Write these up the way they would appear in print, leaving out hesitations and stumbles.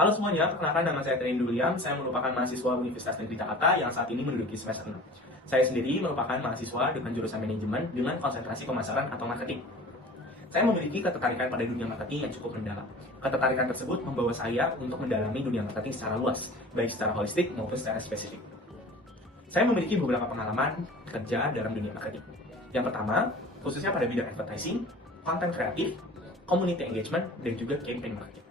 Halo semuanya, perkenalkan nama saya Trin Duliam. Saya merupakan mahasiswa Universitas Negeri Jakarta yang saat ini menduduki semester 6. Saya sendiri merupakan mahasiswa dengan jurusan manajemen dengan konsentrasi pemasaran atau marketing. Saya memiliki ketertarikan pada dunia marketing yang cukup mendalam. Ketertarikan tersebut membawa saya untuk mendalami dunia marketing secara luas, baik secara holistik maupun secara spesifik. Saya memiliki beberapa pengalaman kerja dalam dunia marketing. Yang pertama, khususnya pada bidang advertising, konten kreatif, community engagement, dan juga campaign marketing.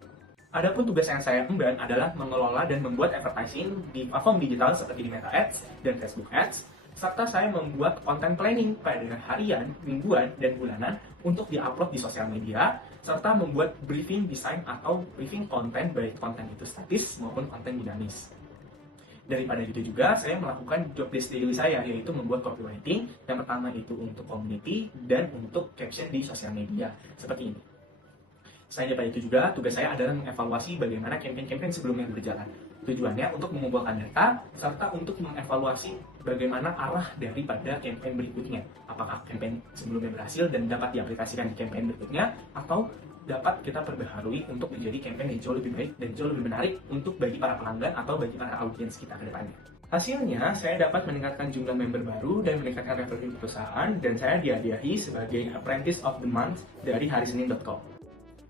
Adapun tugas yang saya emban adalah mengelola dan membuat advertising di platform digital seperti di Meta Ads dan Facebook Ads, serta saya membuat konten planning pada harian, mingguan, dan bulanan untuk diupload di sosial media, serta membuat briefing design atau briefing konten, baik konten itu statis maupun konten dinamis. Daripada itu juga, saya melakukan job desk daily saya, yaitu membuat copywriting, yang pertama itu untuk community dan untuk caption di sosial media, seperti ini. Selain daripada itu juga, tugas saya adalah mengevaluasi bagaimana campaign-campaign sebelumnya berjalan. Tujuannya untuk mengumpulkan data, serta untuk mengevaluasi bagaimana arah daripada campaign berikutnya. Apakah campaign sebelumnya berhasil dan dapat diaplikasikan di campaign berikutnya, atau dapat kita perbaharui untuk menjadi campaign yang jauh lebih baik dan jauh lebih menarik untuk bagi para pelanggan atau bagi para audiens kita ke depannya. Hasilnya, saya dapat meningkatkan jumlah member baru dan meningkatkan revenue perusahaan, dan saya dihadiahi sebagai Apprentice of the Month dari harisenin.com.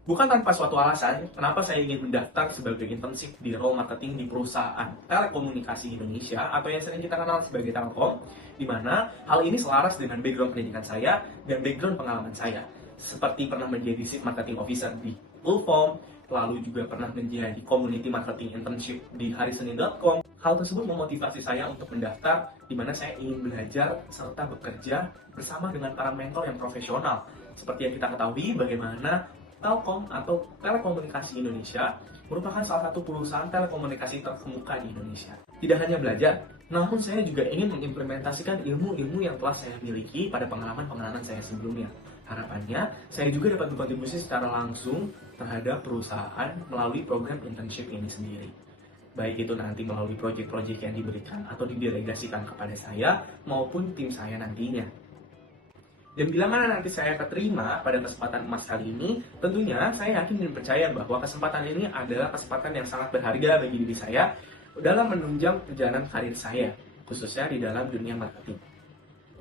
Bukan tanpa suatu alasan, kenapa saya ingin mendaftar sebagai internship di role marketing di perusahaan telekomunikasi Indonesia atau yang sering kita kenal sebagai Telkom, di mana hal ini selaras dengan background pendidikan saya dan background pengalaman saya. Seperti pernah menjadi Chief Marketing Officer di Pulform, lalu juga pernah menjadi Community Marketing Internship di harisenin.com. Hal tersebut memotivasi saya untuk mendaftar, di mana saya ingin belajar serta bekerja bersama dengan para mentor yang profesional. Seperti yang kita ketahui, bagaimana Telkom atau Telekomunikasi Indonesia merupakan salah satu perusahaan telekomunikasi terkemuka di Indonesia. Tidak hanya belajar, namun saya juga ingin mengimplementasikan ilmu-ilmu yang telah saya miliki pada pengalaman-pengalaman saya sebelumnya. Harapannya, saya juga dapat berkontribusi secara langsung terhadap perusahaan melalui program internship ini sendiri. Baik itu nanti melalui proyek-proyek yang diberikan atau didelegasikan kepada saya maupun tim saya nantinya. Dan bila mana nanti saya keterima pada kesempatan emas kali ini, tentunya saya yakin dan percaya bahwa kesempatan ini adalah kesempatan yang sangat berharga bagi diri saya dalam menunjang perjalanan karir saya, khususnya di dalam dunia marketing.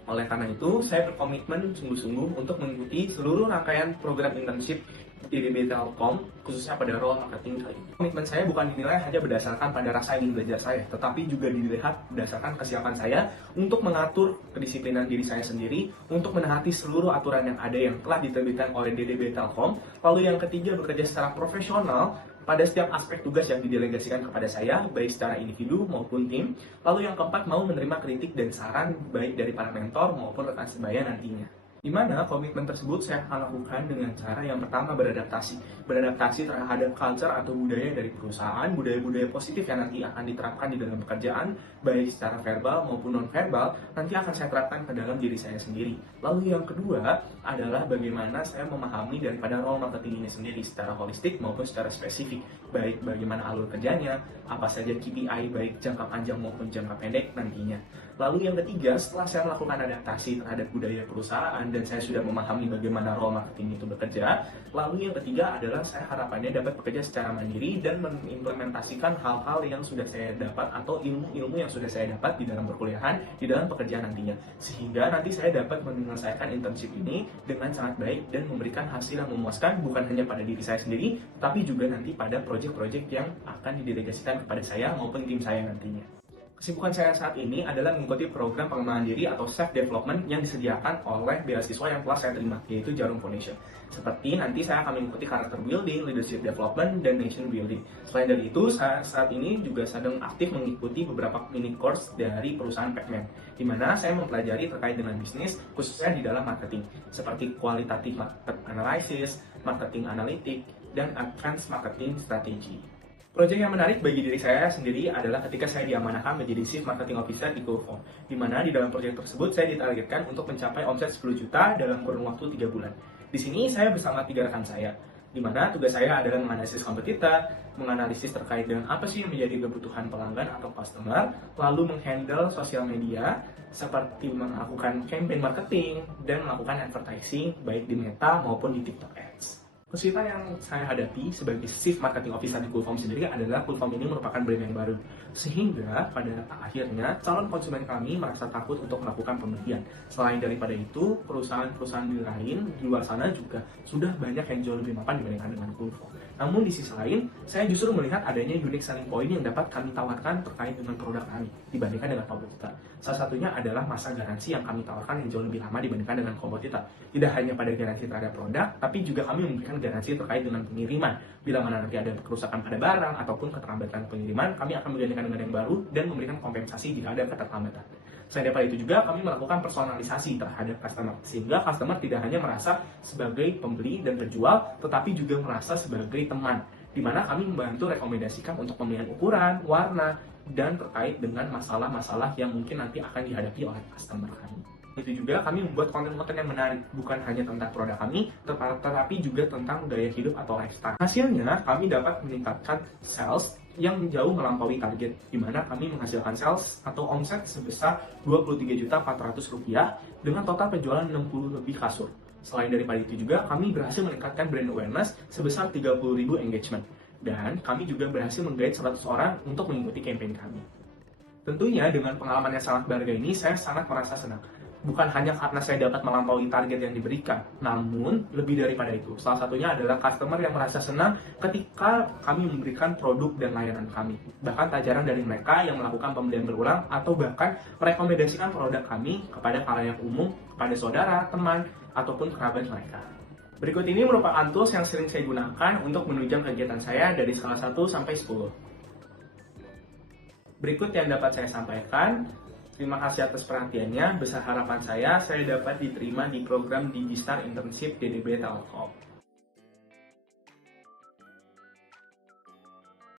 Oleh karena itu, saya berkomitmen sungguh-sungguh untuk mengikuti seluruh rangkaian program internship di DB Telkom, khususnya pada role marketing kali ini. Komitmen saya bukan dinilai hanya berdasarkan pada rasa ingin belajar saya, tetapi juga dilihat berdasarkan kesiapan saya untuk mengatur kedisiplinan diri saya sendiri, untuk menaati seluruh aturan yang ada yang telah diterbitkan oleh DB Telkom. Lalu yang ketiga, bekerja secara profesional pada setiap aspek tugas yang didelegasikan kepada saya, baik secara individu maupun tim. Lalu yang keempat, mau menerima kritik dan saran baik dari para mentor maupun rekan sebaya nantinya. Di mana komitmen tersebut saya akan lakukan dengan cara yang pertama beradaptasi terhadap culture atau budaya dari perusahaan, budaya-budaya positif yang nanti akan diterapkan di dalam pekerjaan, baik secara verbal maupun non-verbal, nanti akan saya terapkan ke dalam diri saya sendiri. Lalu yang kedua adalah bagaimana saya memahami daripada role marketing ini sendiri secara holistik maupun secara spesifik, baik bagaimana alur kerjanya, apa saja KPI baik jangka panjang maupun jangka pendek nantinya. Lalu yang ketiga, setelah saya melakukan adaptasi terhadap budaya perusahaan dan saya sudah memahami bagaimana role marketing itu bekerja, lalu yang ketiga adalah saya harapannya dapat bekerja secara mandiri dan mengimplementasikan hal-hal yang sudah saya dapat atau ilmu-ilmu yang sudah saya dapat di dalam perkuliahan, di dalam pekerjaan nantinya. Sehingga nanti saya dapat menyelesaikan internship ini dengan sangat baik dan memberikan hasil yang memuaskan bukan hanya pada diri saya sendiri, tapi juga nanti pada proyek-proyek yang akan didelegasikan kepada saya maupun tim saya nantinya. Kesibukan saya saat ini adalah mengikuti program pengembangan diri atau self-development yang disediakan oleh beasiswa yang telah saya terima, yaitu Jarum Foundation. Seperti nanti saya akan mengikuti karakter building, leadership development, dan nation building. Selain dari itu, saya saat ini juga sedang aktif mengikuti beberapa mini course dari perusahaan Pacman, di mana saya mempelajari terkait dengan bisnis, khususnya di dalam marketing, seperti qualitative market analysis, marketing analytic, dan advanced marketing strategy. Proyek yang menarik bagi diri saya sendiri adalah ketika saya diamanahkan menjadi Chief Marketing Officer di Pulform, di mana di dalam proyek tersebut saya ditargetkan untuk mencapai omset 10 juta dalam kurun waktu 3 bulan. Di sini saya bersama 3 rekan saya, di mana tugas saya adalah menganalisis kompetitor, menganalisis terkait dengan apa sih yang menjadi kebutuhan pelanggan atau customer, lalu menghandle sosial media, seperti melakukan campaign marketing, dan melakukan advertising baik di Meta maupun di TikTok Ads. Kesulitan yang saya hadapi sebagai Chief Marketing Officer di Coolform sendiri adalah Coolform ini merupakan brand yang baru. Sehingga pada akhirnya calon konsumen kami merasa takut untuk melakukan pembelian. Selain daripada itu, perusahaan-perusahaan lain di luar sana juga sudah banyak yang jauh lebih mapan dibandingkan dengan Coolform. Namun di sisi lain, saya justru melihat adanya unique selling point yang dapat kami tawarkan terkait dengan produk kami dibandingkan dengan kompetitor. Salah satunya adalah masa garansi yang kami tawarkan yang jauh lebih lama dibandingkan dengan kompetitor. Tidak hanya pada garansi terhadap produk, tapi juga kami memberikan garansi terkait dengan pengiriman. Bila mana nanti ada kerusakan pada barang ataupun keterlambatan pengiriman, kami akan menggantikan dengan yang baru dan memberikan kompensasi jika ada keterlambatan. Selain daripada itu juga, kami melakukan personalisasi terhadap customer, sehingga customer tidak hanya merasa sebagai pembeli dan penjual, tetapi juga merasa sebagai teman, di mana kami membantu rekomendasikan untuk pemilihan ukuran, warna, dan terkait dengan masalah-masalah yang mungkin nanti akan dihadapi oleh customer kami. Itu juga kami membuat konten-konten yang menarik, bukan hanya tentang produk kami, tetapi juga tentang gaya hidup atau lifestyle. Hasilnya, kami dapat meningkatkan sales yang jauh melampaui target, di mana kami menghasilkan sales atau omset sebesar Rp23.400.000 dengan total penjualan 60 lebih kasur. Selain daripada itu juga, kami berhasil meningkatkan brand awareness sebesar 30.000 engagement. Dan kami juga berhasil menggait 100 orang untuk mengikuti campaign kami. Tentunya dengan pengalaman yang sangat berharga ini, saya sangat merasa senang. Bukan hanya karena saya dapat melampaui target yang diberikan, namun lebih daripada itu. Salah satunya adalah customer yang merasa senang ketika kami memberikan produk dan layanan kami. Bahkan tak jarang dari mereka yang melakukan pembelian berulang atau bahkan merekomendasikan produk kami kepada khalayak umum, kepada saudara, teman, ataupun kerabat mereka. Berikut ini merupakan tools yang sering saya gunakan untuk menunjang kegiatan saya dari skala 1 sampai 10. Berikut yang dapat saya sampaikan. Terima kasih atas perhatiannya. Besar harapan saya dapat diterima di program Digistar Internship DDB Telkom.